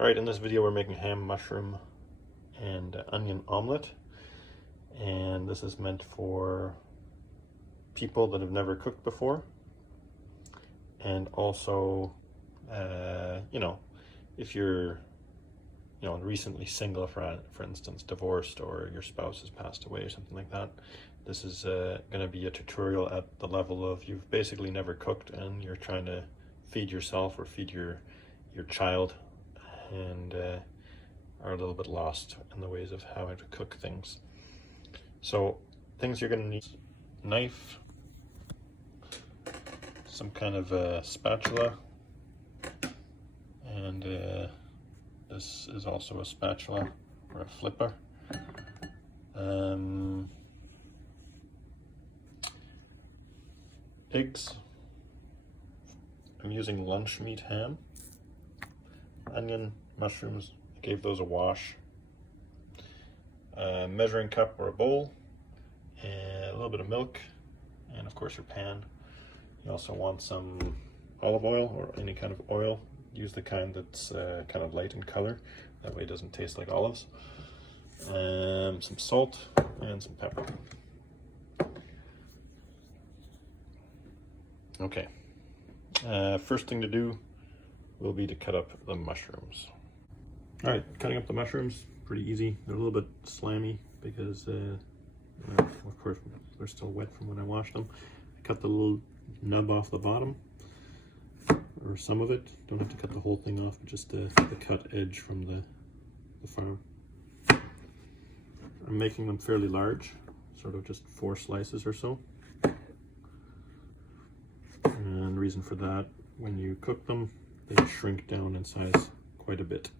Alright, in this video we're making ham, mushroom, and onion omelette. And this is meant for people that have never cooked before. And also, if you're, recently single, for instance, divorced, or your spouse has passed away or something like that, this is going to be a tutorial at the level of you've basically never cooked and you're trying to feed yourself or feed your child, and are a little bit lost in the ways of how to cook things. So things you're going to need: knife, some kind of a spatula, and this is also a spatula or a flipper. Eggs. I'm using lunch meat ham. Onion, mushrooms, I gave those a wash. Measuring cup or a bowl, and a little bit of milk, and of course your pan. You also want some olive oil or any kind of oil. Use the kind that's kind of light in color, that way it doesn't taste like olives. Some salt and some pepper. Okay, first thing to do will be to cut up the mushrooms. All right, cutting up the mushrooms, pretty easy. They're a little bit slimy because, of course, they're still wet from when I washed them. I cut the little nub off the bottom, or some of it. Don't have to cut the whole thing off, but just the cut edge from the farm. I'm making them fairly large, sort of just 4 slices or so. And the reason for that, when you cook them, they shrink down in size quite a bit.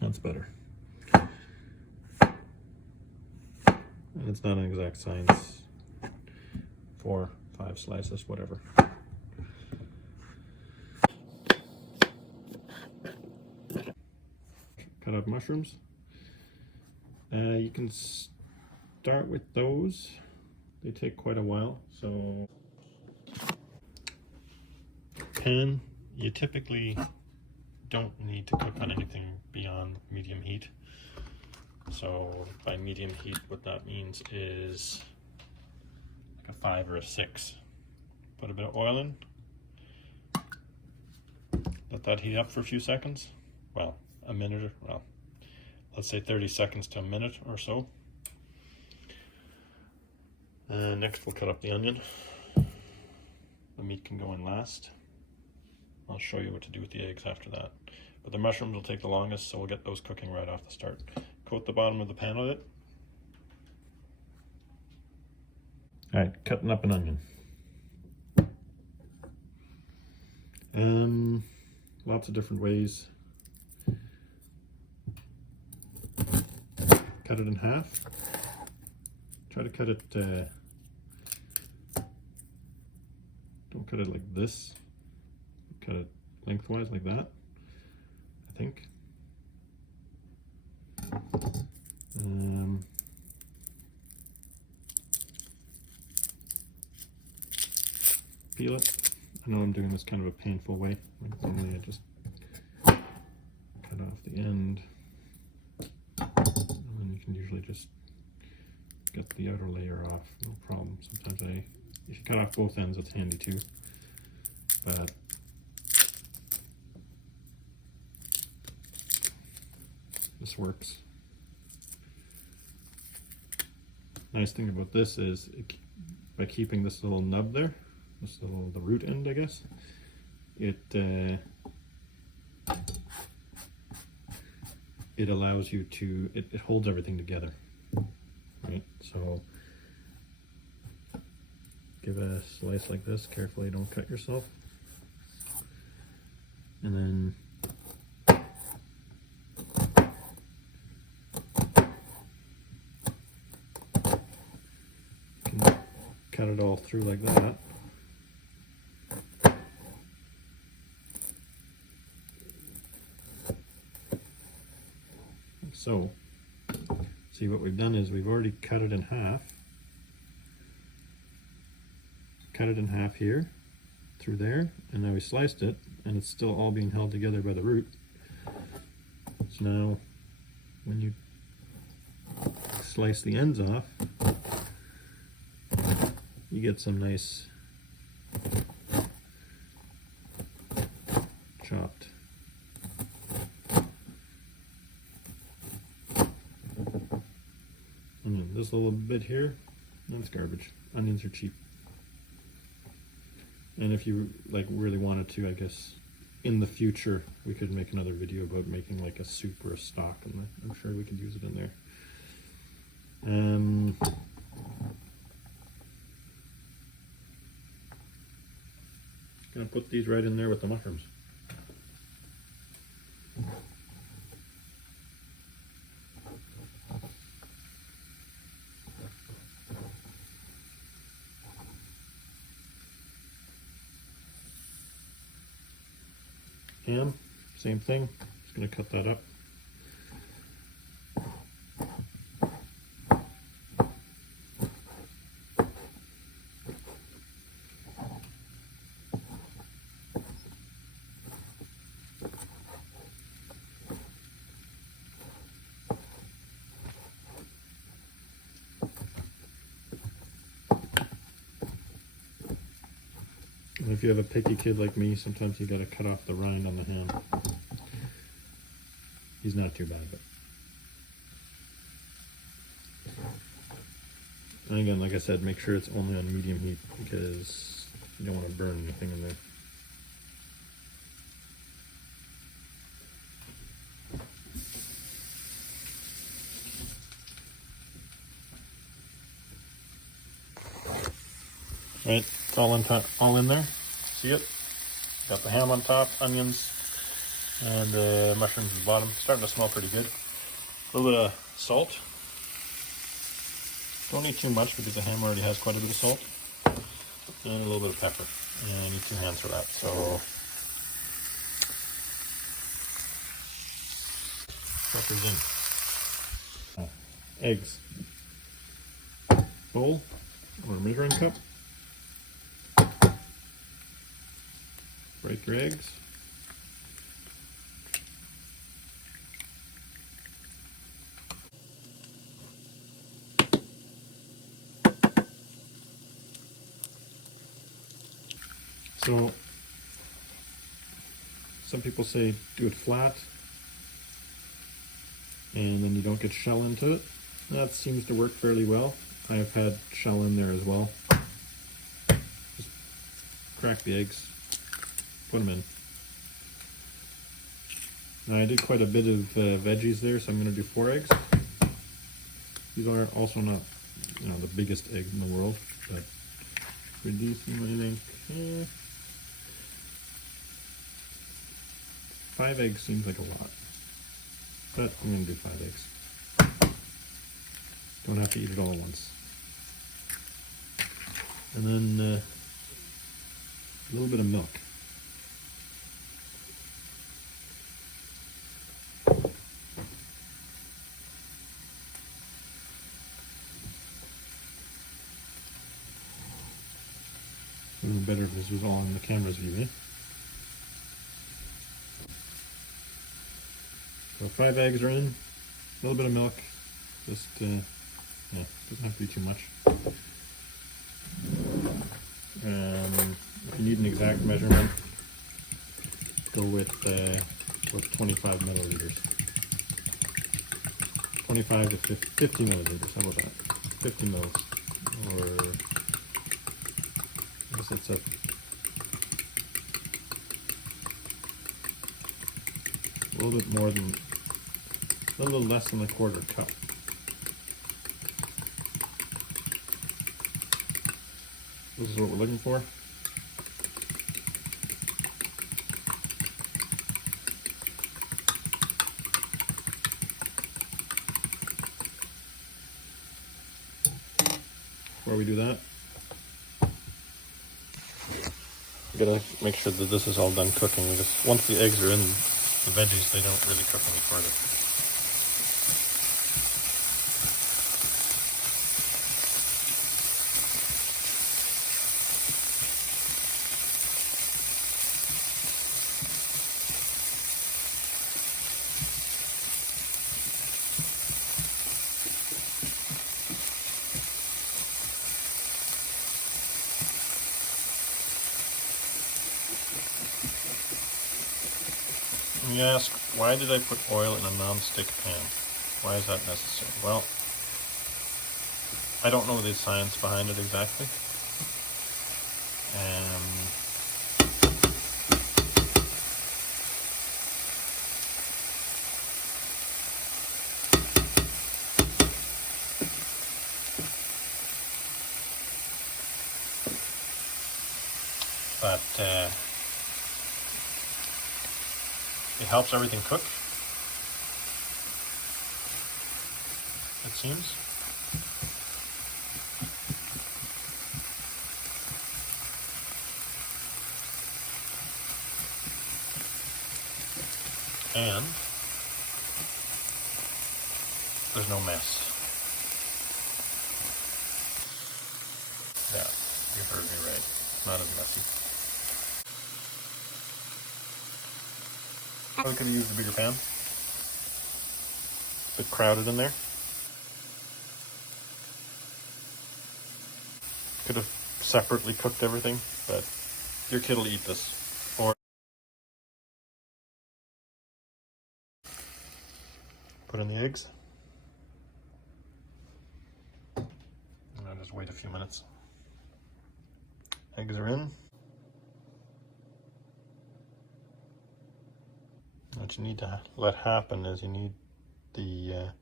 That's better. And it's not an exact science. 4, 5 slices, whatever. Cut up mushrooms. You can start with those. They take quite a while. So, pan, you typically don't need to cook on anything beyond medium heat. So by medium heat, what that means is like a 5 or a 6. Put a bit of oil in. Let that heat up for a few seconds. Well, a minute, well, let's say 30 seconds to a minute or so. Next we'll cut up the onion. The meat can go in last. I'll show you what to do with the eggs after that. But the mushrooms will take the longest, so we'll get those cooking right off the start. Coat the bottom of the pan with it. All right, cutting up an onion. Lots of different ways. Cut it in half. Try to cut it, don't cut it like this. Cut it lengthwise like that, I think. Peel it. I know I'm doing this kind of a painful way. Normally I just cut off the end. And you can usually just get the outer layer off, no problem. Sometimes if you cut off both ends, it's handy too. But this works. Nice thing about this is by keeping this little nub there, the root end, I guess, it allows you to, it holds everything together, right? So give a slice like this, carefully, don't cut yourself. And then cut it all through like that. So, see what we've done is we've already cut it in half. Cut it in half here, through there, and now we sliced it, and it's still all being held together by the root. So now, when you slice the ends off, you get some nice chopped onion. This little bit here, that's garbage. Onions are cheap. And if you like really wanted to, I guess in the future we could make another video about making like a soup or a stock, and I'm sure we could use it in there. Gonna put these right in there with the mushrooms. Ham, same thing. Just gonna cut that up. And if you have a picky kid like me, sometimes you gotta cut off the rind on the ham. He's not too bad, but. And again, like I said, make sure it's only on medium heat because you don't want to burn anything in there. Right, it's all in there. See it? Got the ham on top, onions, and mushrooms at the bottom. Starting to smell pretty good. A little bit of salt. Don't need too much because the ham already has quite a bit of salt. And a little bit of pepper. And I need 2 hands for that. So pepper's in. Eggs. Bowl or measuring cup. Break your eggs. So, some people say do it flat and then you don't get shell into it. That seems to work fairly well. I've had shell in there as well. Just crack the eggs. Put them in. Now I did quite a bit of veggies there, so I'm going to do 4 eggs. These are also not, the biggest eggs in the world, but for these, I think 5 eggs seems like a lot, but I'm going to do 5 eggs. Don't have to eat it all at once. And then a little bit of milk. It would be better if this was all in the camera's view, eh? So 5 eggs are in, a little bit of milk, just, doesn't have to be too much. If you need an exact measurement, go with 25 milliliters. 25 to 50 milliliters, how about that? 50 mils, or I guess that's a little bit more than, a little less than a quarter cup. This is what we're looking for. Before we do that, you gotta make sure that this is all done cooking, because once the eggs are in the veggies, they don't really cook any further. You ask, why did I put oil in a non-stick pan? Why is that necessary? Well, I don't know the science behind it exactly. But it helps everything cook, it seems. And there's no mess. Yeah, you heard me right. It's not as messy. I could have used a bigger pan. A bit crowded in there. Could have separately cooked everything, but your kid will eat this. Or put in the eggs. And I'll just wait a few minutes. Eggs are in. What you need to let happen is you need the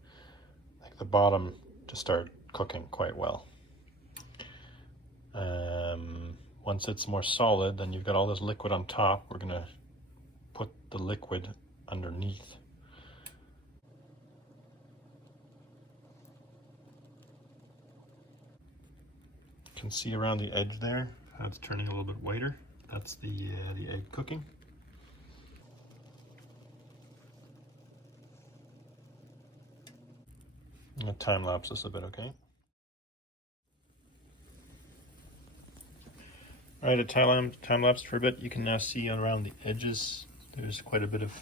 bottom to start cooking quite well. Once it's more solid, then you've got all this liquid on top. We're gonna put the liquid underneath. You can see around the edge there how it's turning a little bit whiter. That's the egg cooking. I'm gonna time lapse this a bit, okay? Alright, a time lapse for a bit. You can now see around the edges there's quite a bit of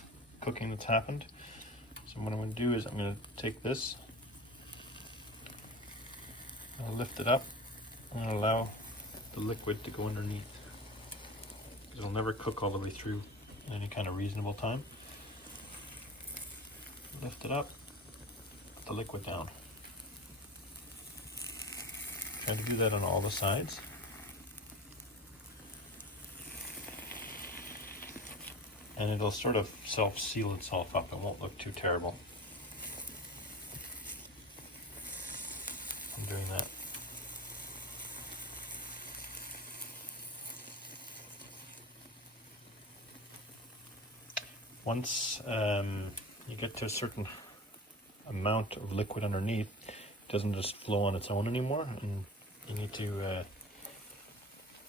cooking that's happened. So what I'm going to do is I'm going to take this, I'll lift it up, I'm going to allow the liquid to go underneath. It'll never cook all the way through in any kind of reasonable time. Lift it up, put the liquid down. Try to do that on all the sides. And it'll sort of self-seal itself up. It won't look too terrible. I'm doing that. Once you get to a certain amount of liquid underneath, it doesn't just flow on its own anymore, and you need to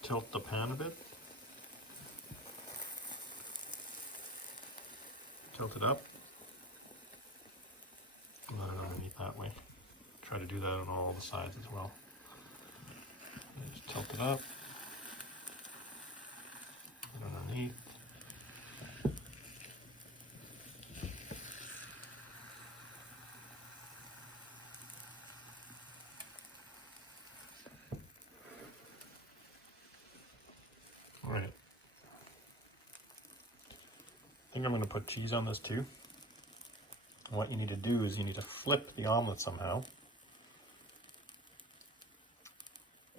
tilt the pan a bit. Tilt it up, and let it underneath that way. Try to do that on all the sides as well. Just tilt it up, put it underneath. All right. I think I'm going to put cheese on this too. And what you need to do is you need to flip the omelet somehow,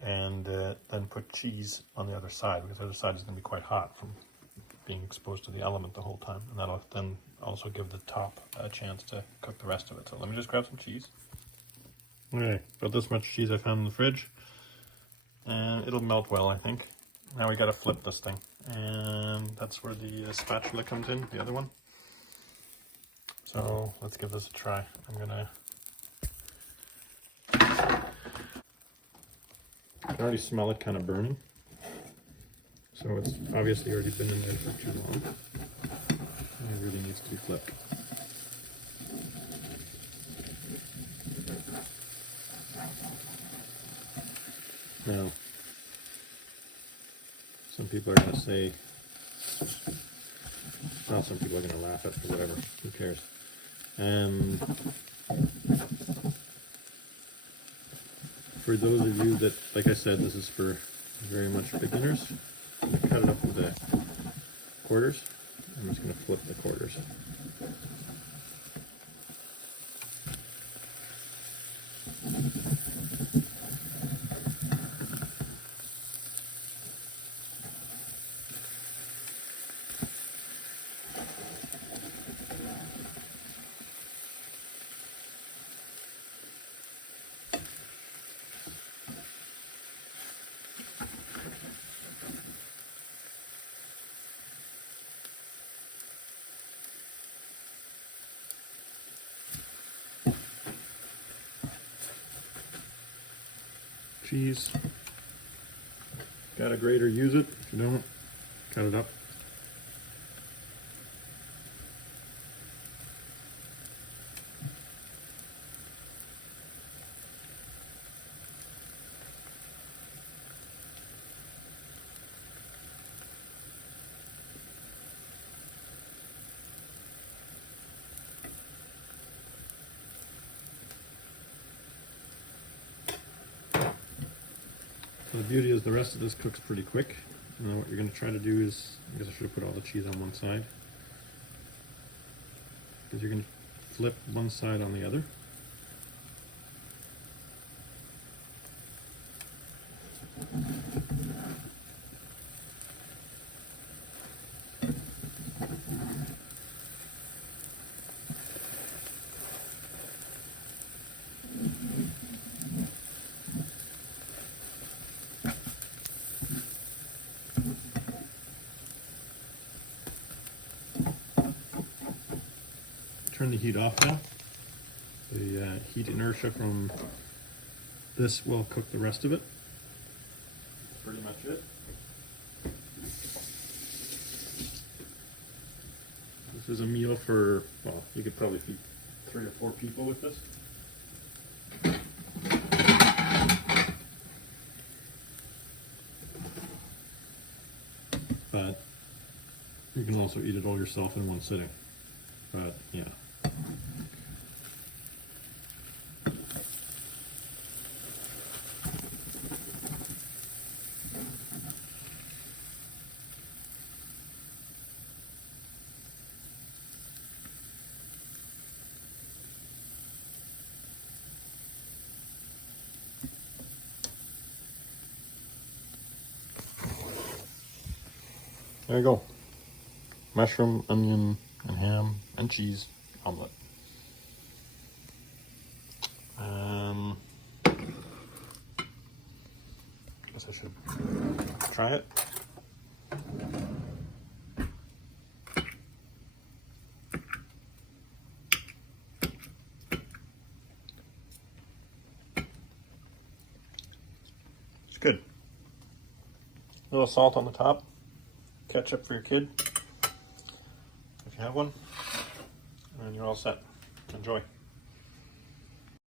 and then put cheese on the other side, because the other side is going to be quite hot from being exposed to the element the whole time, and that'll then also give the top a chance to cook the rest of it. So let me just grab some cheese. Okay, about this much cheese I found in the fridge, and it'll melt well, I think. Now we got to flip this thing, and that's where the spatula comes in, the other one. So let's give this a try. I can already smell it kind of burning, so it's obviously already been in there for too long. It really needs to be flipped. Now, some people are going to say, well, some people are going to laugh at it, or whatever, who cares. For those of you that, like I said, this is for very much beginners, cut it up into quarters, I'm just going to flip the quarters. Cheese. Got a grater, use it. If you don't, cut it up. So the beauty is the rest of this cooks pretty quick. Now what you're going to try to do is, I guess I should have put all the cheese on one side, because you're going to flip one side on the other. Turn the heat off now. The heat inertia from this will cook the rest of it. That's pretty much it. This is a meal for, well, you could probably feed 3 or 4 people with this. But you can also eat it all yourself in one sitting. But yeah. There you go. Mushroom, onion, and ham, and cheese omelette. Guess I should try it. It's good. A little salt on the top. Ketchup for your kid, if you have one, and you're all set. Enjoy.